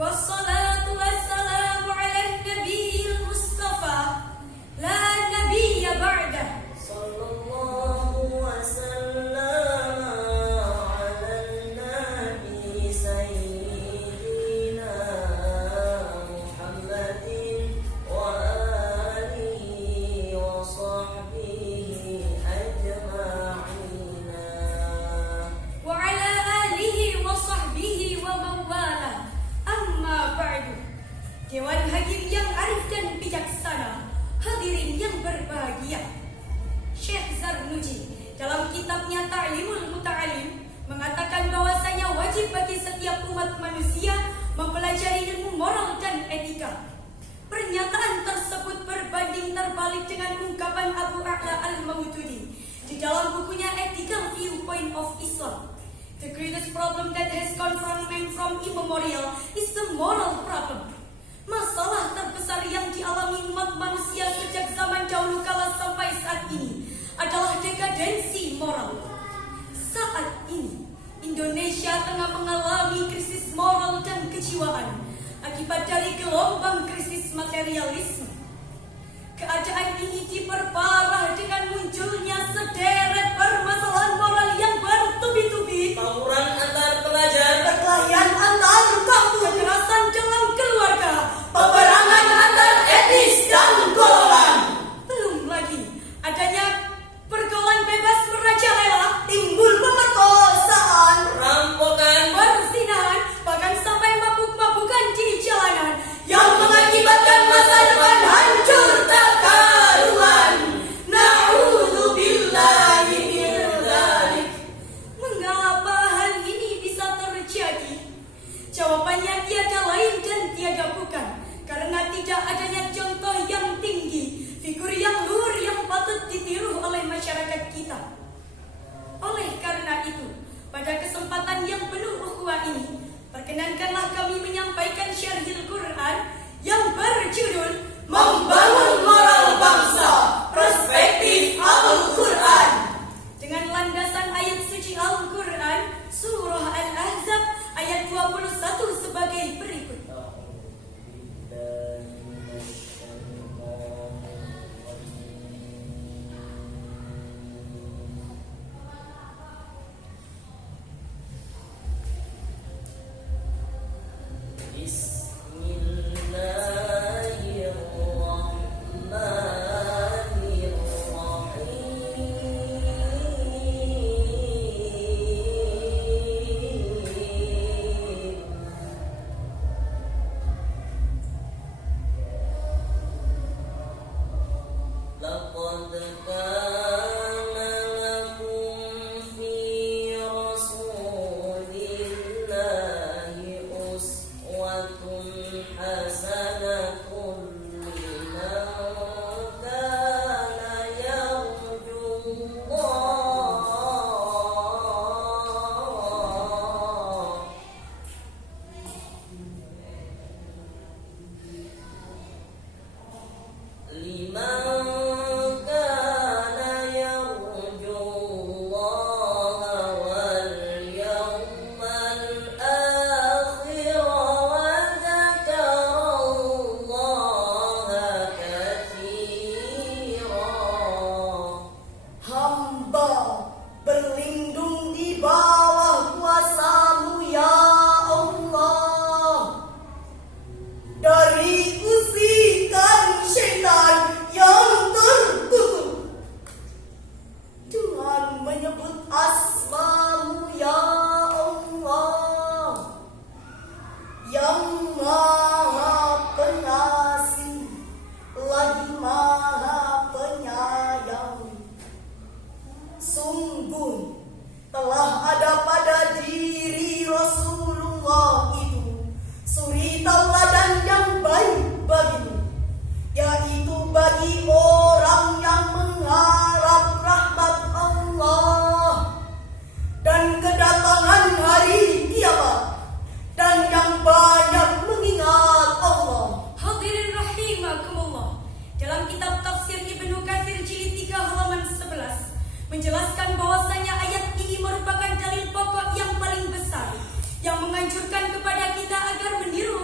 Wassalatu wassalamu ala nabiyil mustafa la nabiyya ba'dah. Sallallahu wasallam ala nabi sayyidina Muhammadin wa alihi wa sahbihi ajma'ina Wa ala alihi wa sahbihi wa mawala. Amma ba'du. Dewan Hakim yang arif dan bijaksana, hadirin yang berbahagia. Syekh Zarnuji dalam kitabnya Ta'limul Muta'alim mengatakan bahwasanya wajib bagi setiap umat manusia mempelajari ilmu moral dan etika. Pernyataan tersebut berbanding terbalik dengan ungkapan Abu A'la al-Maududi di dalam bukunya Ethical Viewpoint of Islam. The greatest problem that has confronted man from immemorial is the moral problem. Masalah terbesar yang dialami umat manusia sejak zaman dahulu kala sampai saat ini adalah dekadensi moral. Saat ini, Indonesia tengah mengalami krisis moral dan kejiwaan akibat dari gelombang krisis materialisme. Keadaan ini diperparah dengan munculnya sederet permasalahan moral yang bertubi-tubi. tawuran antar pelajar, Perkelahian antar kampung, kekerasan dalam keluarga, peperangan antar etnis dan golongan. belum lagi adanya pergaulan bebas merajalela, timbul pemerkosaan, Rampokan perzinahan, bahkan sampai mabuk-mabukan di jalanan yang mengakibatkan masa depan hancur tak karuan. Na'udzubillahi min dzalik. Mengapa hal ini bisa terjadi? Jawabannya tiada lain dan tiada bukan, karena tidak adanya contoh yang tinggi, figur yang luhur yang patut ditiru oleh masyarakat kita. Oleh karena itu, pada kesempatan yang penuh ukhuwah ini, perkenankanlah kami menyampaikan syarhil Quran yang berjudul Membangun moral bangsa, perspektif Al-Quran. dengan landasan ayat suci Al-Quran, surah Al-Ahzab ayat 21 sebagai berikut. لقد كان لكم في رسول الله أسوة حسنة لمن كان يرجو الله لمن كان يرجو الله واليوم الآخر وذكر الله كثيرا. Hamba berlindung di bawah kuasa-Mu ya Allah dari usikan syaitan yang terkutuk dengan menyebut asma-Mu ya Allah yang Maha Pengasih lagi Maha Penyayang. Sungguh telah ada pada diri Rasulullah itu suri tauladan yang baik bagimu, yaitu bagi orang yang mengharap rahmat Allah dan kedatangan hari kiamat, dan yang banyak mengingat Allah. Hadirin rahimakumullah, dalam kitab tafsir Ibnu Katsir jilid 3 halaman 11 menjelaskan bahwasanya ayat ini merupakan dalil pokok yang paling besar yang menganjurkan kepada kita agar meniru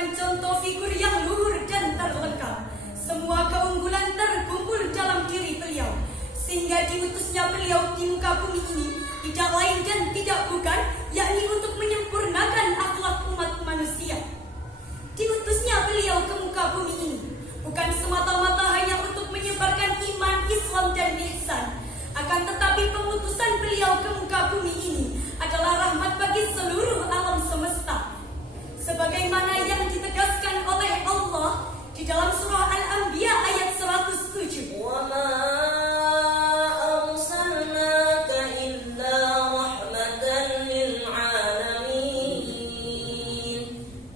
merupakan contoh figur yang luhur dan terlengkap. Semua keunggulan terkumpul dalam diri beliau, sehingga diutusnya beliau di muka bumi ini tidak lain dan tidak bukan, yakni untuk menyempurnakan akhlak umat manusia. Diutusnya beliau ke muka bumi ini bukan semata-mata hanya untuk menyebarkan iman, Islam dan ihsan, akan tetapi pengutusan beliau ke muka bumi ini adalah rahmat bagi seluruh alam semesta. Sebagaimana yang ditegaskan oleh Allah di dalam surah Al-Anbiya ayat 107. وَمَا أَرْسَلْنَاكَ إِلَّا رَحْمَةً لِلْعَالَمِينَ.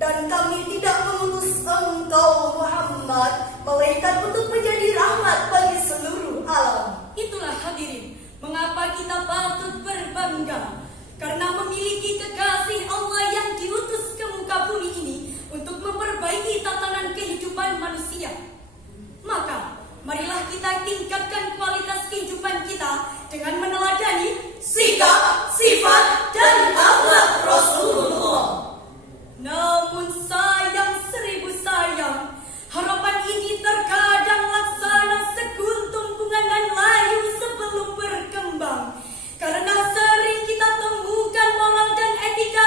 Dan kami tidak mengutus engkau Muhammad melainkan untuk menjadi rahmat bagi seluruh alam. Itulah hadirin, mengapa kita patut berbangga karena memiliki kekasih Allah yang diutus ke muka bumi ini untuk memperbaiki tatanan kehidupan manusia. Maka, marilah kita tingkatkan kualitas kehidupan kita dengan meneladani Sikap, sifat, dan akhlak Rasulullah. Namun sayang seribu sayang, harapan ini terkadang laksana sekuntum bunga dan layu sebelum berkembang. Karena sering kita temukan moral dan etika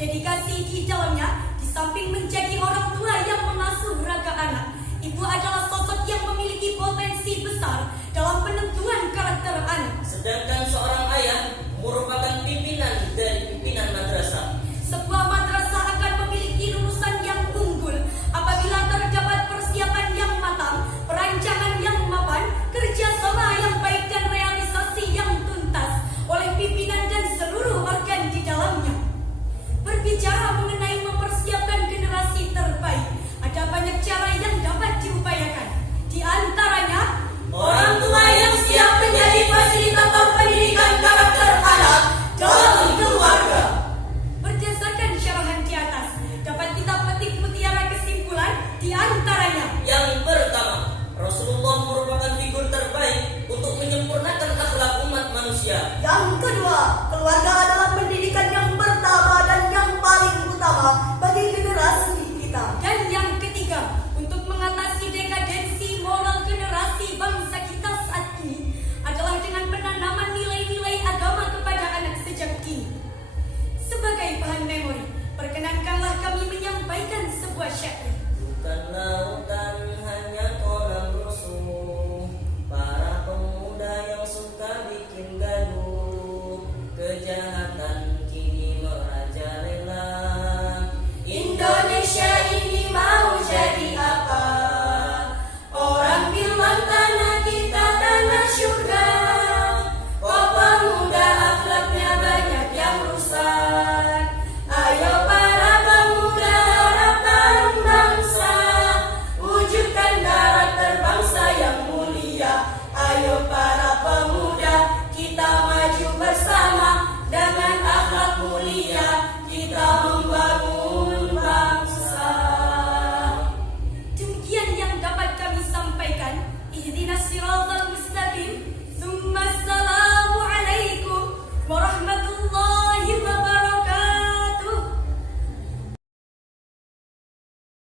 Dedikasi di dalamnya, di samping menjadi orang tua yang mengasuh raga anak, ibu adalah sosok yang memiliki potensi besar dalam penentuan karakter anak. Sedangkan seorang ayah merupakan pimpinan